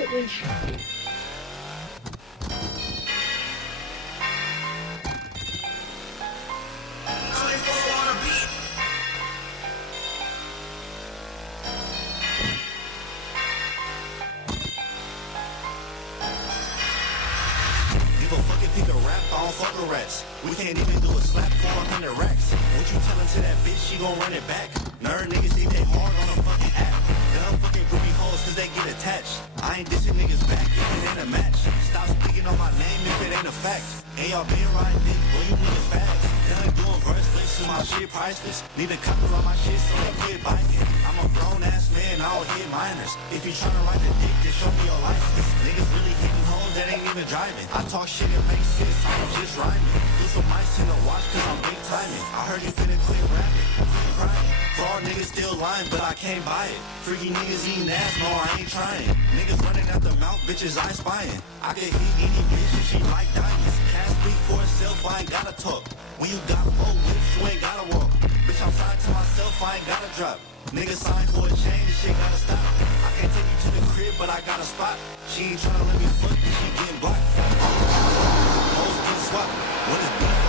compilation. Fuck a rats. We can't even do a slap for 100 racks. What you tellin' to that bitch, she gon' run it back. Nerd niggas think they hard on a fucking app. Dumb fucking groupie hoes cause they get attached. I ain't dissing niggas back if it ain't a match. Stop speaking on my name if it ain't a fact. Ain't y'all been riding dick, boy you niggas fast. Done doing verse flicks so my shit priceless. Need a copy on my shit so they quit biting. I'm a grown ass man, I don't hit minors. If you tryna ride the dick, then show me your license. Niggas really hitting hoes that ain't even driving. I talk shit and make sense, I'm just rhyming. Do some ice in the watch cause I'm big timing. I heard you finna quit rapping, quit crying. Fraud niggas still lying, but I can't buy it. Freaky niggas eating ass, no I ain't trying. Niggas running out the mouth, bitches I spying. I could hit any bitch if she like diamonds. Cash speak for itself, I ain't gotta talk. When you got 4 whips, you ain't gotta walk. Bitch, I'm signed to myself, I ain't gotta drop. Niggas signed for a chain, this shit gotta stop. I can't take you to the crib, but I got a spot. She ain't tryna let me fuck, cause she getting blocked. Hoes getting swapped. What is beef?